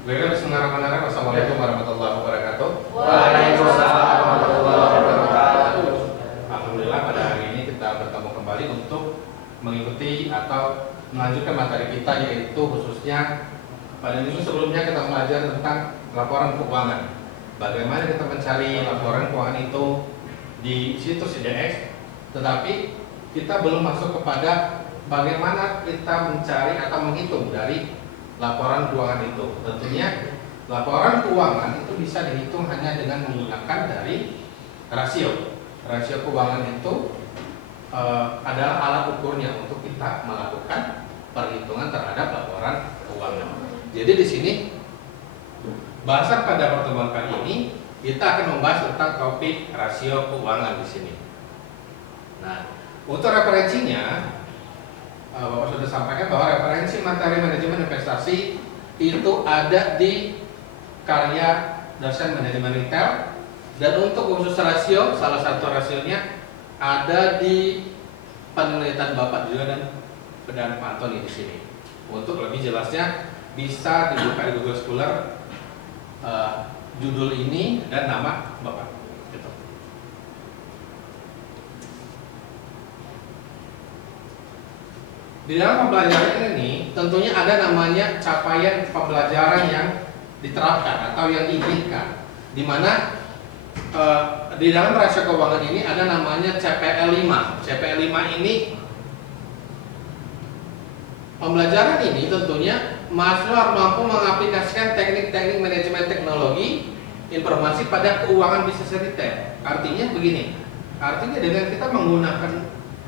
Bismillahirrahmanirrahim. Assalamualaikum warahmatullahi wabarakatuh. Waalaikumsalam warahmatullahi wabarakatuh. Alhamdulillah pada hari ini kita bertemu kembali untuk mengikuti atau melanjutkan materi kita, yaitu khususnya pada minggu sebelumnya kita belajar tentang laporan keuangan. Bagaimana kita mencari laporan keuangan itu di situs IDX, tetapi kita belum masuk kepada bagaimana kita mencari atau menghitung dari laporan keuangan itu. Tentunya laporan keuangan itu bisa dihitung hanya dengan menggunakan dari rasio. Rasio keuangan itu adalah alat ukurnya untuk kita melakukan perhitungan terhadap laporan keuangan. Jadi di sini bahasan pada pertemuan kali ini kita akan membahas tentang topik rasio keuangan di sini. Nah, untuk referensinya, Bapak sudah sampaikan bahwa referensi materi manajemen investasi itu ada di karya dosen manajemen retail, dan untuk khusus rasio, salah satu rasionya ada di penelitian Bapak juga dan Pak Antoni di sini. Untuk lebih jelasnya bisa dibuka di Google Scholar judul ini dan nama Bapak. Gitu. Di dalam pembelajaran ini tentunya ada namanya capaian pembelajaran yang diterapkan atau yang diinginkan, di mana di dalam rasio keuangan ini ada namanya CPL 5. CPL 5 ini pembelajaran ini tentunya mahasiswa harus mampu mengaplikasikan teknik-teknik manajemen teknologi informasi pada keuangan bisnis retail. Artinya begini, artinya dengan kita menggunakan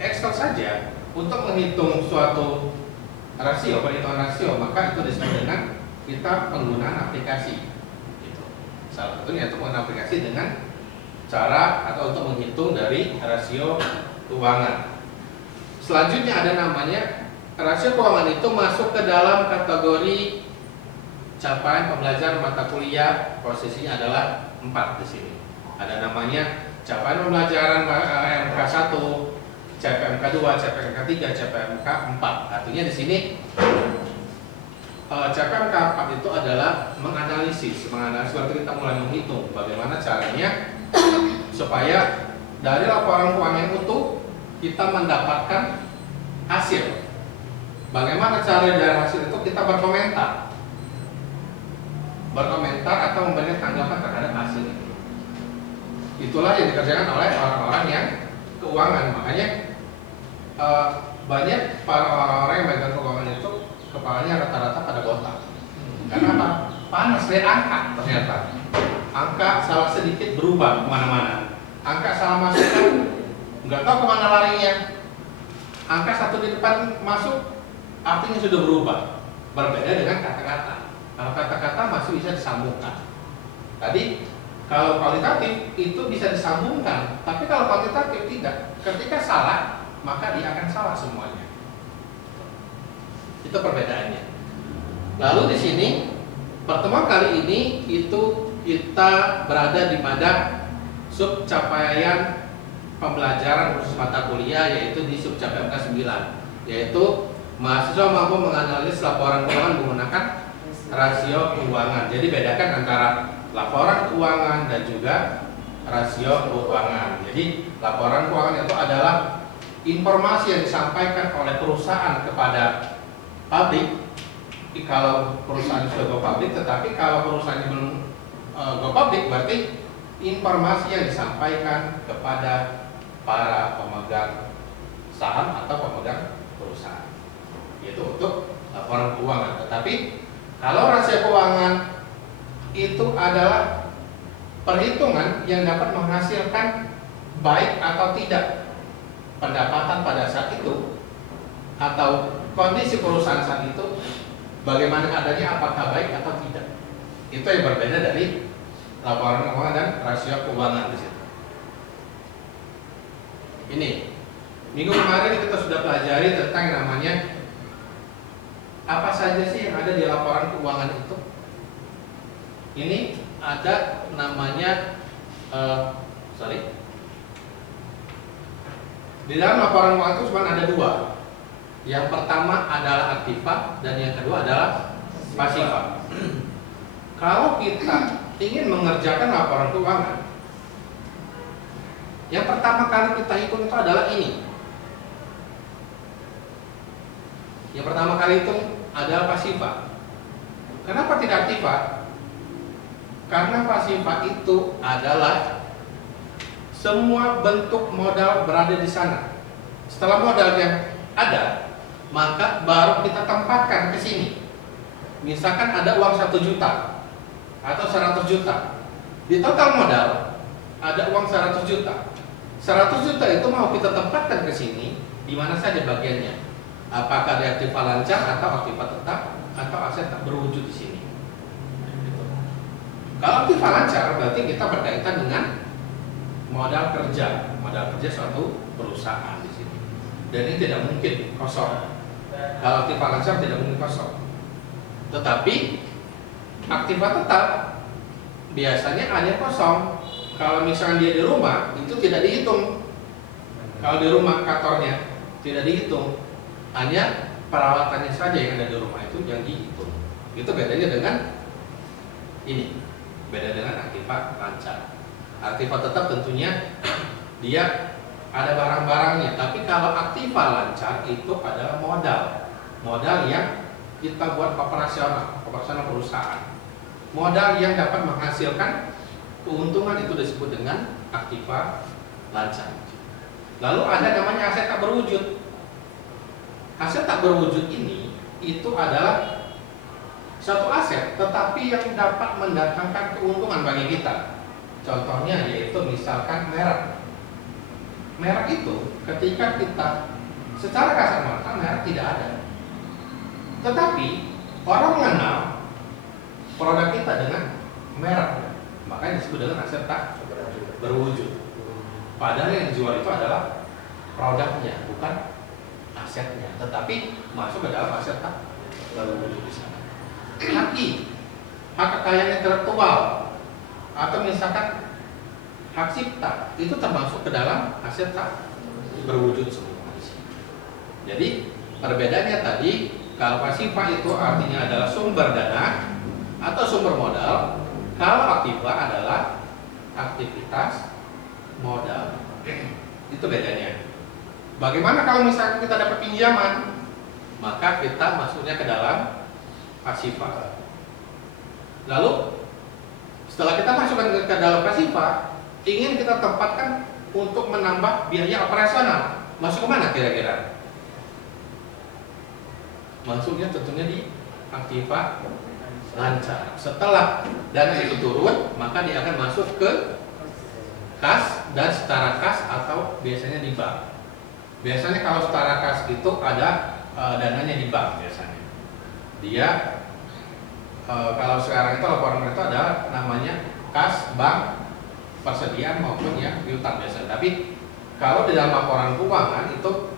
Excel saja untuk menghitung suatu rasio, perhitungan rasio, maka itu disebut dengan kita penggunaan aplikasi. Gitu. Salah satunya itu menggunakan aplikasi dengan cara atau untuk menghitung dari rasio keuangan. Selanjutnya ada namanya rasio keuangan, itu masuk ke dalam kategori capaian pembelajaran mata kuliah, posisinya adalah 4 di sini. Ada namanya capaian pembelajaran MK1, CPMK 2, CPMK 3, CPMK 4. Artinya di sini CPMK 4 itu adalah menganalisis waktu kita mulai menghitung bagaimana caranya supaya dari laporan keuangan yang utuh kita mendapatkan hasil. Bagaimana cara dari hasil itu kita berkomentar atau memberikan tanggapan terhadap hasil itu. Itulah yang dikerjakan oleh orang-orang yang keuangan. Makanya banyak para orang-orang yang megang keuangan itu kepalanya rata-rata pada botak. Karena apa? Panas lihat angka ternyata. Angka salah sedikit berubah kemana-mana. Angka salah masukkan nggak tahu kemana larinya. Angka satu di depan masuk artinya sudah berubah. Berbeda dengan kata-kata. Kalau kata-kata masih bisa disambungkan. Tadi kalau kualitatif itu bisa disambungkan, tapi kalau kuantitatif tidak. Ketika salah, maka dia akan salah semuanya. Itu perbedaannya. Lalu di sini pertemuan kali ini itu kita berada di pada sub capaian pembelajaran khusus mata kuliah, yaitu di sub capaian MK9, yaitu mahasiswa mampu menganalisis laporan keuangan menggunakan rasio keuangan. Jadi bedakan antara laporan keuangan dan juga rasio keuangan. Jadi laporan keuangan itu adalah informasi yang disampaikan oleh perusahaan kepada publik. Kalau perusahaan sudah go public, tetapi kalau perusahaan belum go public, berarti informasi yang disampaikan kepada para pemegang saham atau pemegang perusahaan. Itu untuk laporan keuangan. Tetapi kalau rasio keuangan itu adalah perhitungan yang dapat menghasilkan baik atau tidak pendapatan pada saat itu, atau kondisi perusahaan saat itu, bagaimana adanya, apakah baik atau tidak. Itu yang berbeda dari laporan keuangan dan rasio keuangan di situ. Ini minggu kemarin kita sudah pelajari tentang yang namanya apa saja sih yang ada di laporan keuangan itu. Ini ada namanya di dalam laporan keuangan itu cuma ada 2. Yang pertama adalah aktiva dan yang kedua adalah pasiva. kalau kita ingin mengerjakan laporan keuangan, yang pertama kali kita hitung itu adalah ini. Yang pertama kali itu adalah pasifa. Kenapa tidak aktiva? Karena pasifa itu adalah semua bentuk modal berada di sana. Setelah modal yang ada, maka baru kita tempatkan ke sini. Misalkan ada uang 1 juta atau 100 juta. Di total modal ada uang 100 juta. 100 juta itu mau kita tempatkan ke sini di mana saja bagiannya. Apakah di aktiva lancar atau aktiva tetap atau aset tak berwujud di sini. Kalau aktiva lancar berarti kita berkaitan dengan modal kerja suatu perusahaan di sini. Dan ini tidak mungkin kosong. Kalau aktiva lancar tidak mungkin kosong. Tetapi aktiva tetap biasanya hanya kosong. Kalau misalnya dia di rumah itu tidak dihitung. Kalau di rumah kantornya tidak dihitung. Hanya perawatannya saja yang ada di rumah itu yang dihitung. Itu bedanya dengan ini. Beda dengan aktiva lancar. Aktiva tetap tentunya dia ada barang-barangnya. Tapi kalau aktiva lancar itu adalah modal yang kita buat operasional perusahaan. Modal yang dapat menghasilkan keuntungan itu disebut dengan aktiva lancar. Lalu ada namanya aset tak berwujud. Aset tak berwujud ini itu adalah suatu aset tetapi yang dapat mendatangkan keuntungan bagi kita. Contohnya yaitu misalkan merek. Merek itu ketika kita secara kasar mata merek tidak ada. Tetapi orang mengenal produk kita dengan merek. Makanya disebut dengan aset tak berwujud. Padahal yang dijual itu adalah produknya, bukan asetnya, tetapi masuk ke dalam aset tak berwujud di sana. Hak kekayaan intelektual atau misalkan hak cipta itu termasuk ke dalam aset tak berwujud semua di sini. Jadi perbedaannya tadi, kalau pasifa itu artinya adalah sumber dana atau sumber modal, kalau aktiva adalah aktivitas modal. Itu bedanya. Bagaimana kalau misalkan kita dapat pinjaman, maka kita masuknya ke dalam pasifa. Lalu setelah kita masukkan ke dalam pasifa, ingin kita tempatkan untuk menambah biaya operasional, masuk ke mana kira-kira? Masuknya tentunya di aktiva lancar. Setelah dana itu turun, maka dia akan masuk ke kas dan secara kas atau biasanya di bank. Biasanya kalau secara kas itu ada dananya di bank biasanya. Dia kalau sekarang itu laporan itu ada namanya kas, bank, persediaan maupun yang piutang biasanya. Tapi kalau di dalam laporan keuangan itu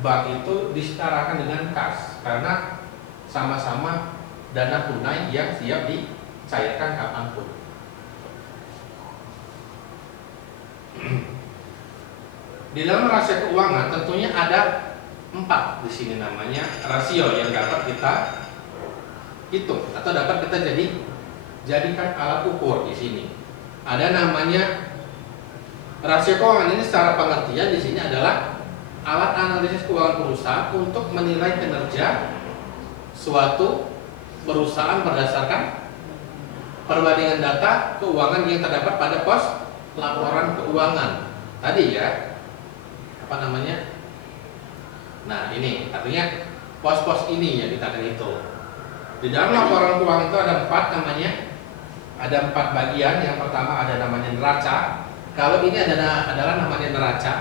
bank itu disetarakan dengan kas karena sama-sama dana tunai yang siap dicairkan kapanpun. Di dalam rasio keuangan tentunya ada 4 di sini namanya rasio yang dapat kita hitung atau dapat kita jadikan alat ukur di sini. Ada namanya rasio keuangan ini secara pengertian di sini adalah alat analisis keuangan perusahaan untuk menilai kinerja suatu perusahaan berdasarkan perbandingan data keuangan yang terdapat pada pos laporan keuangan tadi ya. Apa namanya? Nah ini artinya pos-pos ini yang kita akan hitung. Di dalam laporan keuangan itu ada 4 namanya. Ada 4 bagian. Yang pertama ada namanya neraca. Kalau ini adalah namanya neraca.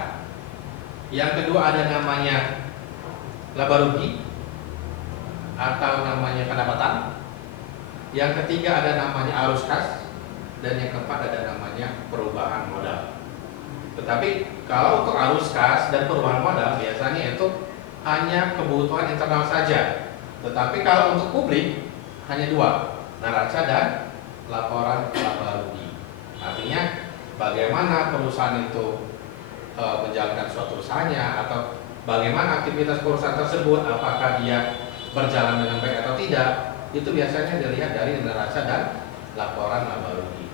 Yang kedua ada namanya laba rugi atau namanya pendapatan. Yang ketiga ada namanya arus kas. Dan yang keempat ada namanya perubahan modal. Tetapi kalau untuk arus kas dan perubahan modal biasanya itu hanya kebutuhan internal saja. Tetapi kalau untuk publik hanya 2, neraca dan laporan laba rugi. Artinya bagaimana perusahaan itu menjalankan suatu usahanya atau bagaimana aktivitas perusahaan tersebut, apakah dia berjalan dengan baik atau tidak, itu biasanya dilihat dari neraca dan laporan laba rugi.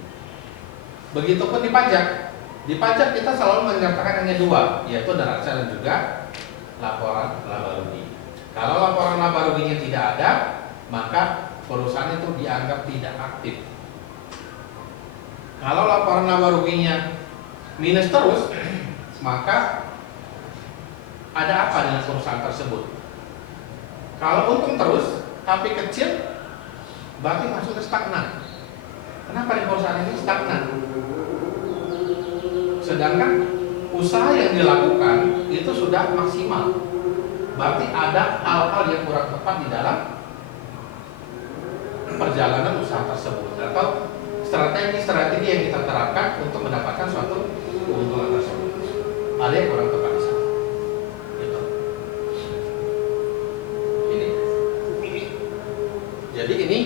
Begitupun di pajak. Di pajak kita selalu menyertakan hanya dua, yaitu neraca dan juga laporan laba rugi. Kalau laporan laba ruginya tidak ada, maka perusahaan itu dianggap tidak aktif. Kalau laporan laba ruginya minus terus, maka ada apa dengan perusahaan tersebut? Kalau untung terus tapi kecil, berarti masuk ke stagnan. Kenapa di perusahaan ini stagnan? Sedangkan usaha yang dilakukan itu sudah maksimal. Berarti ada hal-hal yang kurang tepat di dalam perjalanan usaha tersebut, atau strategi yang kita terapkan untuk mendapatkan suatu keuntungan tersebut. Ada yang kurang tepat di sana. Gitu. Jadi ini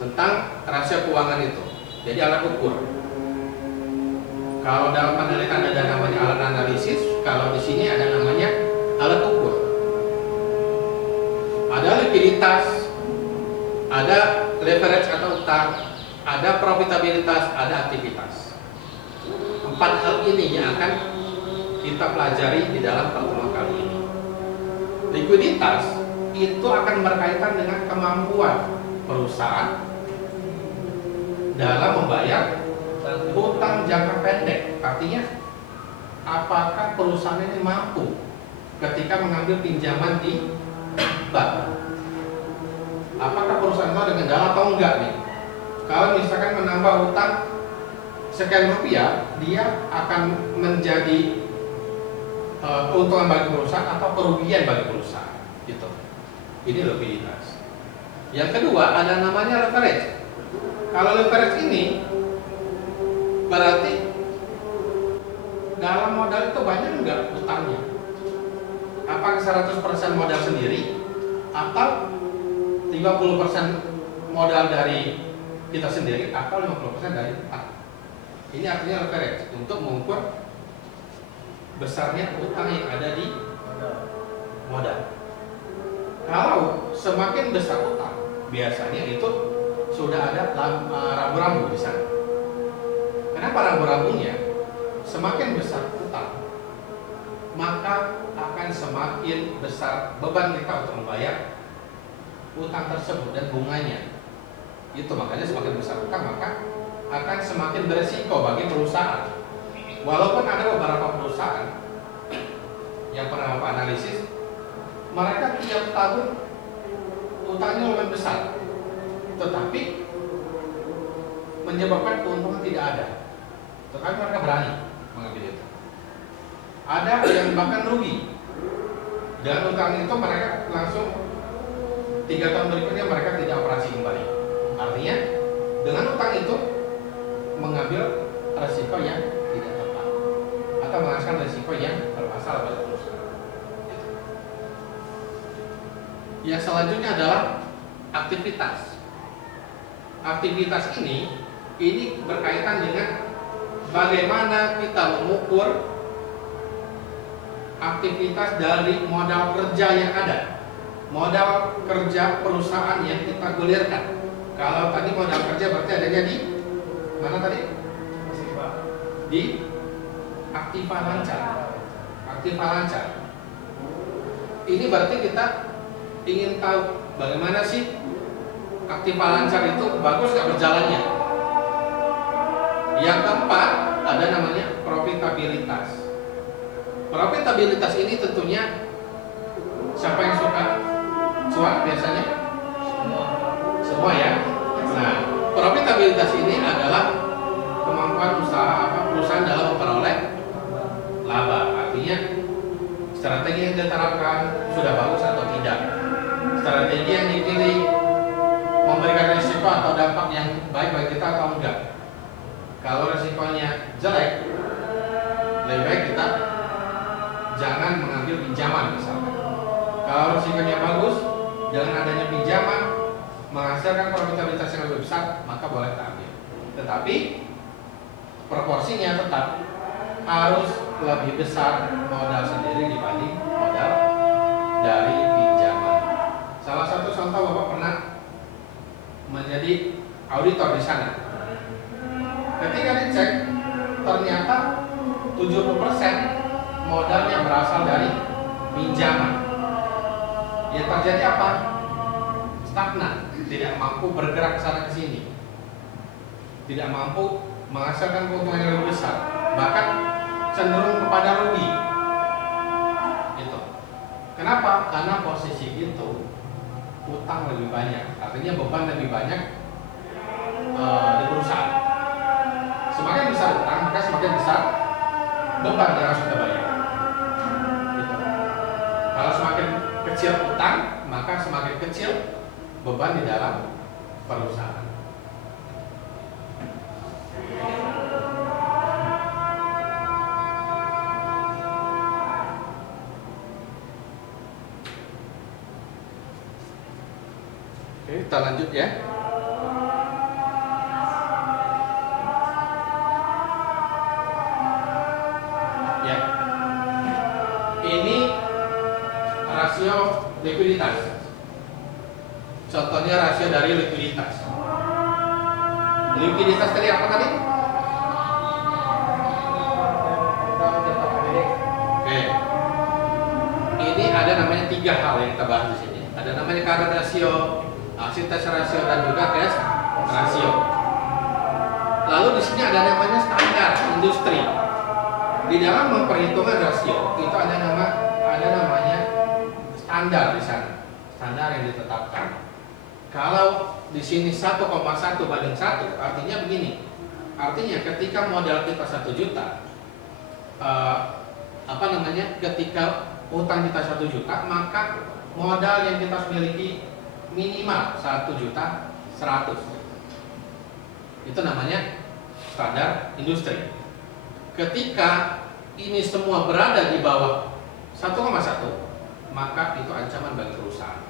tentang rasio keuangan itu. Jadi alat ukur. Kalau dalam penelitian ada namanya alat analisis, kalau di sini ada namanya alat ukur. Ada likuiditas, ada leverage atau utang, ada profitabilitas, ada aktivitas. 4 hal ini yang akan kita pelajari di dalam pertemuan kali ini. Likuiditas itu akan berkaitan dengan kemampuan perusahaan dalam membayar hutang jangka pendek. Artinya, apakah perusahaan ini mampu ketika mengambil pinjaman di bank? Apakah perusahaan itu ada kendala atau enggak nih? Kalau misalkan menambah hutang sekian rupiah, dia akan menjadi keuntungan bagi perusahaan atau kerugian bagi perusahaan. Gitu. Ini likuiditas. Yang kedua ada namanya leverage. Kalau leverage ini berarti dalam modal itu banyak enggak utangnya? Apakah 100% modal sendiri atau 50% modal dari kita sendiri atau 50% dari utang? Ini artinya leverage untuk mengukur besarnya utang yang ada di modal. Kalau semakin besar utang, biasanya itu sudah ada rambu-rambu di sana. Kenapa rambu-rambunya? Semakin besar utang, maka akan semakin besar beban kita untuk membayar utang tersebut dan bunganya. Itu makanya semakin besar utang, maka akan semakin beresiko bagi perusahaan. Walaupun ada beberapa perusahaan yang pernah Bapak analisis, mereka tiap tahun utangnya lumayan besar, tetapi menyebabkan keuntungan tidak ada. Tetapi mereka berani mengambil itu. Ada yang bahkan rugi. Dan utang itu mereka langsung 3 tahun berikutnya mereka tidak operasi kembali. Artinya dengan utang itu mengambil resiko yang tidak tepat atau menghasilkan resiko yang bermasalah bagi perusahaan. Yang selanjutnya adalah aktivitas. Aktivitas ini berkaitan dengan bagaimana kita mengukur aktivitas dari modal kerja yang ada, modal kerja perusahaan yang kita gulirkan. Kalau tadi modal kerja berarti adanya di mana tadi? Di aktiva lancar. Aktiva lancar. Ini berarti kita ingin tahu bagaimana sih aktiva lancar itu bagus gak berjalannya. Yang keempat ada namanya profitabilitas. Profitabilitas ini tentunya siapa yang suka cuan biasanya? Semua ya. Nah, profitabilitas ini adalah kemampuan perusahaan dalam memperoleh laba. Artinya strategi yang diterapkan sudah bagus atau tidak. Strategi yang dipilih memberikan risiko atau dampak yang baik bagi kita atau enggak. Kalau risikonya jelek, lebih baik kita jangan mengambil pinjaman misalkan. Kalau risikonya bagus, dengan adanya pinjaman menghasilkan profitabilitas yang lebih besar, maka boleh kita ambil. Tetapi proporsinya tetap harus lebih besar modal sendiri dibanding modal dari pinjaman. Salah satu contoh Bapak pernah menjadi auditor di sana. Ketika dicek, ternyata 70% modalnya berasal dari pinjaman. Yang terjadi apa? Stagnan, tidak mampu bergerak ke sana ke sini, tidak mampu menghasilkan keuntungan yang lebih besar, bahkan cenderung kepada rugi. Itu. Kenapa? Karena posisi itu utang lebih banyak, artinya beban lebih banyak di perusahaan. Semakin besar utang, maka semakin besar beban yang harus kita bayar. Gitu. Kalau semakin kecil utang, maka semakin kecil beban di dalam perusahaan. Oke, kita lanjut ya. Ya. Ini rasio likuiditas. Contohnya rasio dari likuiditas. Likuiditas tadi apa tadi? Oke. Ini ada namanya 3 hal yang kita bahas di sini. Ada namanya current rasio, asset rasio, dan juga cash rasio. Lalu di sini ada namanya standar industri. Di dalam memperhitungkan rasio itu ada namanya standar di sana. Standar yang ditetapkan. Kalau di sini 1,1 banding 1, artinya begini. Artinya ketika modal kita 1 juta, ketika utang kita 1 juta, maka modal yang kita miliki minimal 1.100.000. Itu namanya standar industri. Ketika ini semua berada di bawah 1,1, maka itu ancaman bagi perusahaan.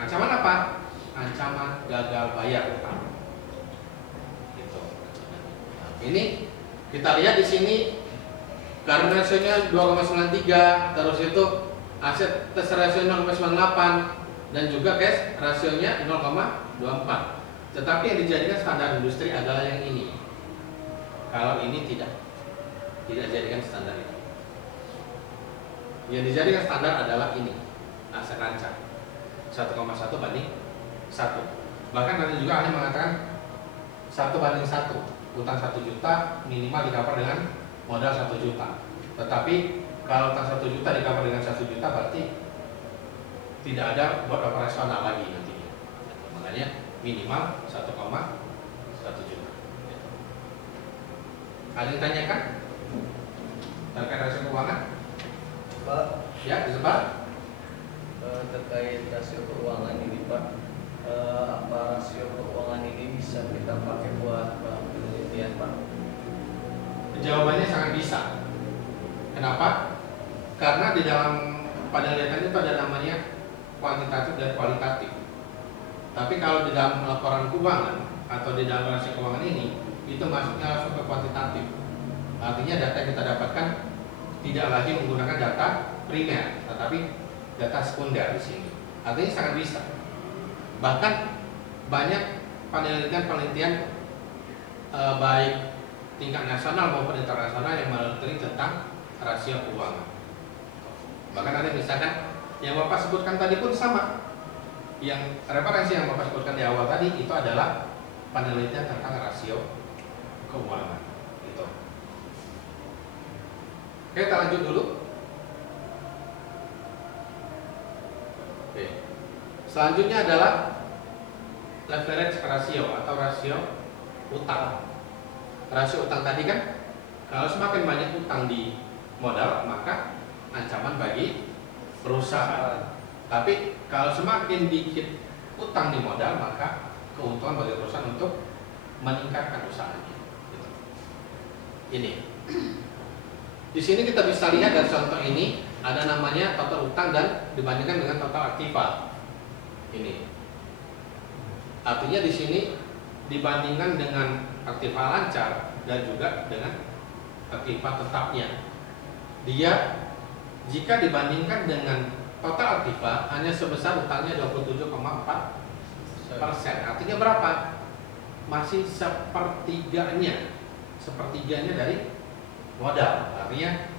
Ancaman apa? Ancaman gagal bayar utang. Gitu. Ini kita lihat di sini current ratio-nya 2,93, terus itu aset ratio 0,98 dan juga cash rasionya 0,24. Tetapi yang dijadikan standar industri adalah yang ini. Kalau ini tidak dijadikan standar itu. Yang dijadikan standar adalah ini, aset rancang 1,1 banding 1. Bahkan nanti juga ahli mengatakan 1 banding 1, utang 1 juta minimal di-cover dengan modal 1 juta. Tetapi kalau utang 1 juta di-cover dengan 1 juta berarti tidak ada buat operasional lagi nantinya. Makanya minimal 1,1 juta. Ada yang tanyakan terkait rasio keuangan? Pak, Ya, disebar. terkait rasio keuangan ini Pak, apa rasio keuangan ini bisa kita pakai buat penelitian Pak? Jawabannya sangat bisa. Kenapa? Karena di dalam penelitian itu ada namanya kuantitatif dan kualitatif. Tapi kalau di dalam laporan keuangan atau di dalam rasio keuangan ini, itu masuknya langsung ke kuantitatif. Artinya data yang kita dapatkan tidak lagi menggunakan data primer, tetapi data sekunder di sini. Artinya sangat bisa. Bahkan banyak penelitian baik tingkat nasional maupun internasional yang meneliti tentang rasio keuangan. Bahkan ada misalkan yang Bapak sebutkan tadi pun sama. Yang referensi yang Bapak sebutkan di awal tadi itu adalah penelitian tentang rasio keuangan. Gitu. Oke, kita lanjut dulu. Oke. Selanjutnya adalah leverage ratio atau rasio utang. Rasio utang tadi kan, kalau semakin banyak utang di modal, maka ancaman bagi perusahaan. Tapi kalau semakin dikit utang di modal, maka keuntungan bagi perusahaan untuk meningkatkan usahanya. Gitu. Ini. Di sini kita bisa lihat dari contoh ini ada namanya total utang dan dibandingkan dengan total aktiva. Ini. Artinya di sini dibandingkan dengan aktiva lancar dan juga dengan aktiva tetapnya. Dia jika dibandingkan dengan total aktiva hanya sebesar utangnya 27,4%. Artinya berapa? masih sepertiganya dari modal. Artinya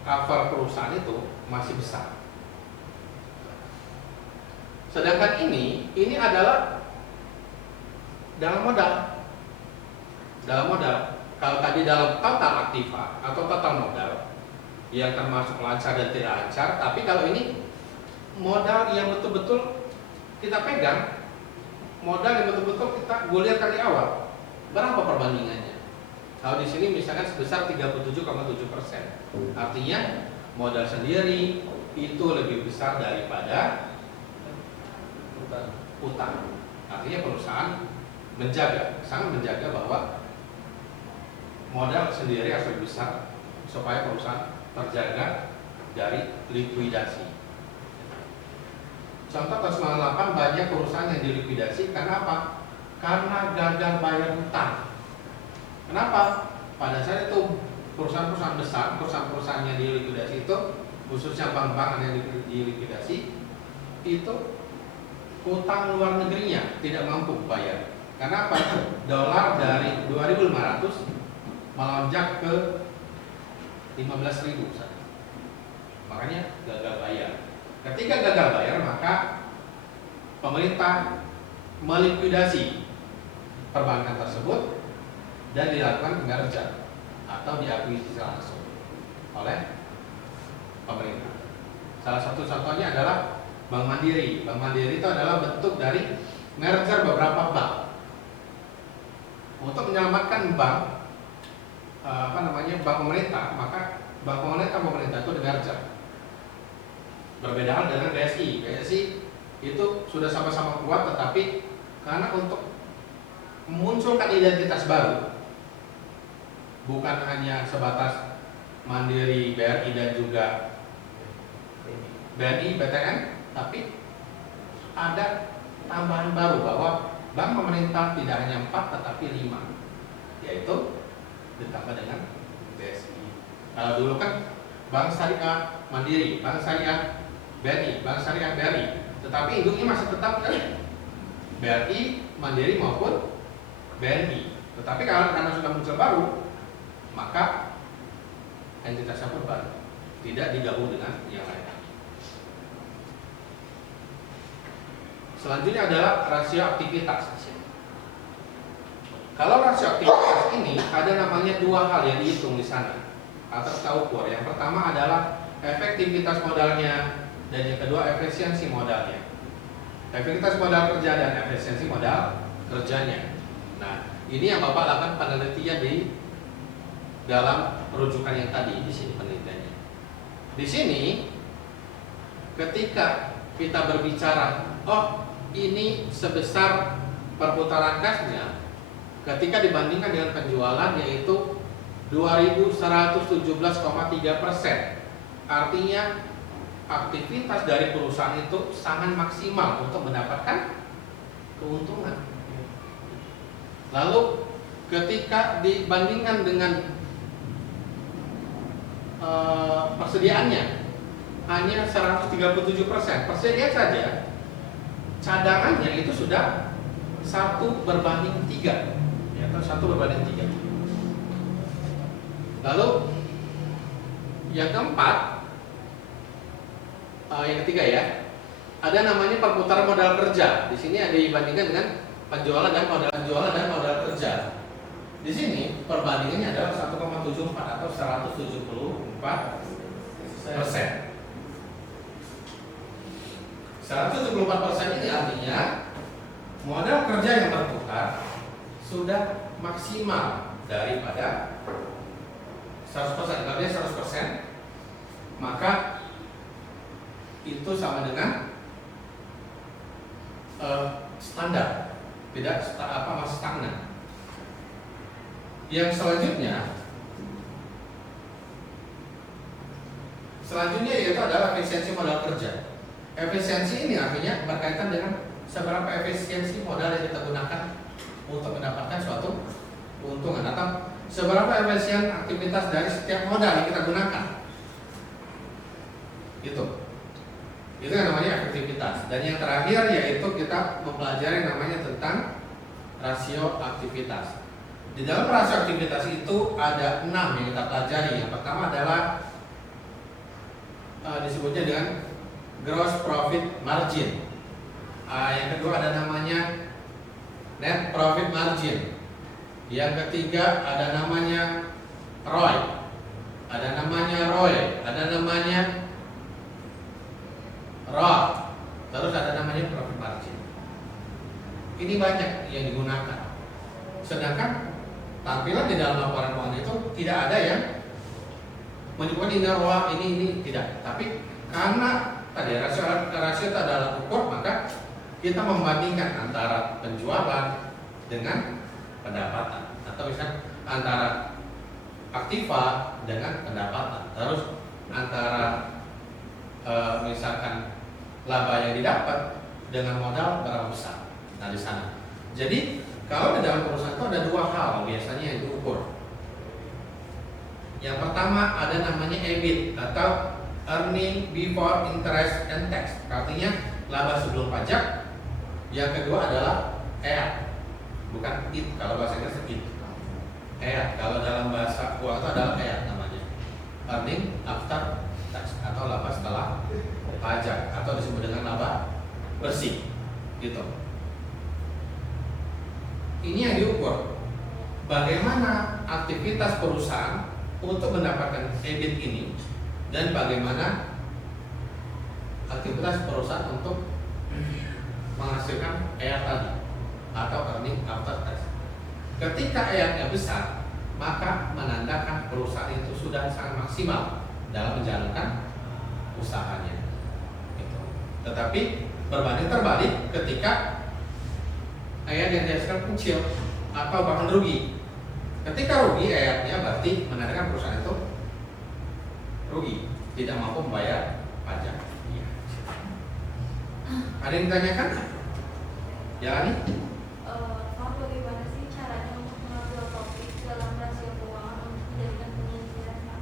cover perusahaan itu masih besar. Sedangkan ini adalah dalam modal. Kalau tadi dalam total aktiva atau total modal yang termasuk lancar dan tidak lancar, tapi kalau ini modal yang betul-betul kita pegang, modal yang betul-betul kita gulirkan di awal, berapa perbandingannya? Kalau di sini misalkan sebesar 37,7%, artinya modal sendiri itu lebih besar daripada utang. Artinya perusahaan sangat menjaga bahwa modal sendiri harus lebih besar supaya perusahaan terjaga dari likuidasi. Contoh tahun 98 banyak perusahaan yang dilikuidasi karena apa? Karena gagal bayar utang. Kenapa? Pada saat itu perusahaan-perusahaan besar, perusahaan-perusahaan yang dilikuidasi itu, khususnya bank-bank yang dilikuidasi, itu utang luar negerinya tidak mampu bayar. Karena apa? Dolar dari 2.500 melonjak ke 15.000. Makanya gagal bayar. Ketika gagal bayar, maka pemerintah melikuidasi perbankan tersebut dan dilakukan pengerjaan atau diakuisisi langsung oleh pemerintah. Salah satu contohnya adalah Bank Mandiri. Bank Mandiri itu adalah bentuk dari merger beberapa bank untuk menyelamatkan bank bank pemerintah. Maka bank pemerintah itu dimerger. Berbeda hal dengan BSI. BSI itu sudah sama-sama kuat, tetapi karena untuk memunculkan identitas baru, bukan hanya sebatas Mandiri, BRI dan juga BNI, BTN, tapi ada tambahan baru bahwa bank pemerintah tidak hanya 4 tetapi 5, yaitu ditambah dengan BSI. Kalau dulu kan Bank Syariah Mandiri, Bank Syariah BNI, Bank Syariah BRI, tetapi induknya masih tetap BRI, Mandiri maupun BNI. Tetapi karena sudah muncul baru, maka entitasnya pun baru, tidak digabung dengan yang lain. Selanjutnya adalah rasio aktivitas. Kalau rasio aktivitas ini ada namanya dua hal yang dihitung di sana atau kita ukur. Yang pertama adalah efektivitas modalnya dan yang kedua efisiensi modalnya. Efektivitas modal kerja dan efisiensi modal kerjanya. Nah, ini yang Bapak lakukan penelitian di dalam rujukan yang tadi di sini penelitiannya. Di sini ketika kita berbicara, ini sebesar perputaran kasnya ketika dibandingkan dengan penjualan yaitu 2.117,3%. Artinya aktivitas dari perusahaan itu sangat maksimal untuk mendapatkan keuntungan. Lalu ketika dibandingkan dengan persediaannya hanya 137%. Persediaan saja cadangannya itu sudah 1/3, ya, atau 1/3. Lalu yang keempat, yang ketiga ya, ada namanya perputaran modal kerja. Di sini ada dibandingkan dengan penjualan dan modal kerja. Di sini perbandingannya adalah 1,74 atau 174%. 174% ini artinya modal kerja yang bertukar sudah maksimal daripada 100%. Kalau dia 100%, maka itu sama dengan standar, tidak masih stagnan. Yang selanjutnya yaitu adalah efisiensi modal kerja. Efisiensi ini artinya berkaitan dengan seberapa efisiensi modal yang kita gunakan untuk mendapatkan suatu keuntungan atau seberapa efisien aktivitas dari setiap modal yang kita gunakan. Itu yang namanya efektivitas. Dan yang terakhir yaitu kita mempelajari namanya tentang rasio aktivitas. Di dalam rasio aktivitas itu ada 6 yang kita pelajari. Yang pertama adalah disebutnya dengan gross profit margin. Yang kedua ada namanya net profit margin. Yang ketiga ada namanya ROI, ada namanya ROE, ada namanya ROA, terus ada namanya profit margin. Ini banyak yang digunakan. Sedangkan tampilan di dalam laporan keuangan itu tidak ada yang menyebutkan ini ROA, ini tidak. Tapi karena tadi rasio itu adalah ukur, maka kita membandingkan antara penjualan dengan pendapatan, atau misalnya antara aktiva dengan pendapatan, terus antara misalkan laba yang didapat dengan modal berapa besar. Nah di sana. Jadi kalau di dalam perusahaan itu ada 2 hal biasanya yang diukur. Yang pertama ada namanya EBIT atau earning before interest and tax, artinya laba sebelum pajak. Yang kedua adalah EAT, bukan IT, kalau bahasa Inggris IT. EAT, kalau dalam bahasa keuangan itu adalah EAT namanya, earning after tax, atau laba setelah pajak, atau disebut dengan laba bersih, gitu. Ini yang diukur. Bagaimana aktivitas perusahaan untuk mendapatkan EBIT ini, dan bagaimana aktivitas perusahaan untuk menghasilkan EAT tadi atau earning after tax. Ketika EAT-nya besar, maka menandakan perusahaan itu sudah sangat maksimal dalam menjalankan usahanya. Gitu. Tetapi berbanding terbalik ketika EAT yang dihasilkan kecil atau bahkan rugi. Ketika rugi EAT-nya berarti menandakan perusahaan itu rugi, tidak mampu membayar pajak. Ada yang ditanyakan? Ya, Ani? Pak, bagaimana sih caranya untuk mengambil topik dalam rasio keuangan untuk dijadikan penelitian, Pak?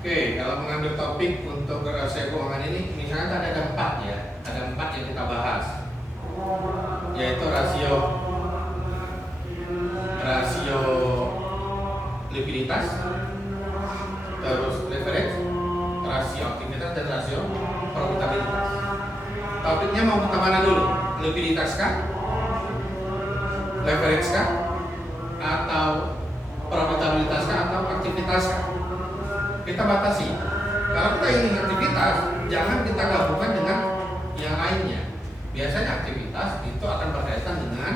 Oke, kalau mengambil topik untuk rasio keuangan ini, misalnya ada 4 ya, ada 4 yang kita bahas, yaitu rasio likuiditas, terus leverage, rasio aktivitas, dan rasio profitabilitas. Topiknya mau ke mana dulu? Likuiditas kah? Leverage kah? Atau profitabilitas kah? Atau aktivitas kah? Kita batasi. Kalau kita ingin aktivitas, jangan kita gabungkan dengan yang lainnya. Biasanya aktivitas itu akan berkaitan dengan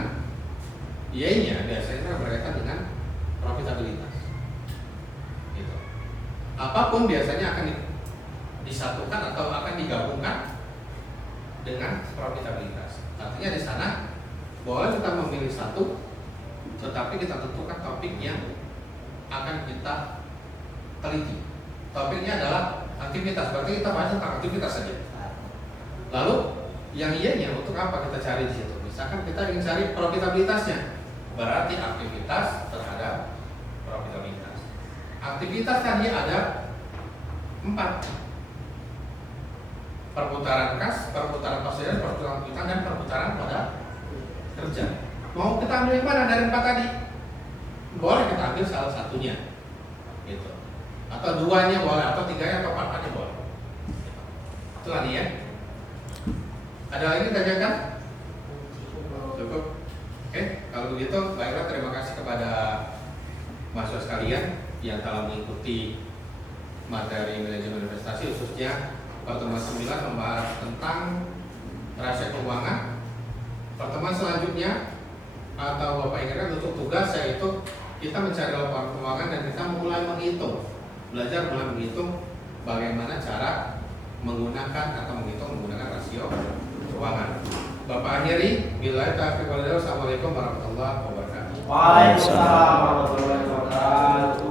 Y-nya, biasanya berkaitan dengan profitabilitas. Gitu. Apapun biasanya akan disatukan atau akan digabungkan dengan profitabilitas. Artinya di sana boleh kita memilih satu, tetapi kita tentukan topik yang akan kita teliti. Topiknya adalah aktivitas, berarti kita bahas tentang aktivitas saja. Lalu yang Y-nya untuk apa kita cari di situ? Misalkan kita ingin cari profitabilitasnya, berarti aktivitas terhadap profitabilitas. Aktivitas tadi ada 4. Perputaran kas, perputaran pasien, perputaran piutang, dan perputaran modal kerja. Mau kita ambil yang mana dari 4 tadi? Boleh kita ambil salah satunya, gitu. Atau 2-nya boleh, atau 3-nya, atau 4-nya boleh. Itulah nih ya. Ada lagi tanyakan? Cukup. Oke, kalau begitu baiklah, terima kasih kepada mahasiswa sekalian yang telah mengikuti materi manajemen investasi, khususnya pertemuan 9 membahas tentang rasio keuangan. Pertemuan selanjutnya atau Bapak ingatkan untuk tugas yaitu kita mencari laporan keuangan dan kita mulai menghitung, belajar mulai menghitung bagaimana cara menggunakan rasio keuangan. Bapak akhiri, billahi taufiq wal hidayah. Assalamualaikum warahmatullahi wabarakatuh. Waalaikumsalam warahmatullahi wabarakatuh.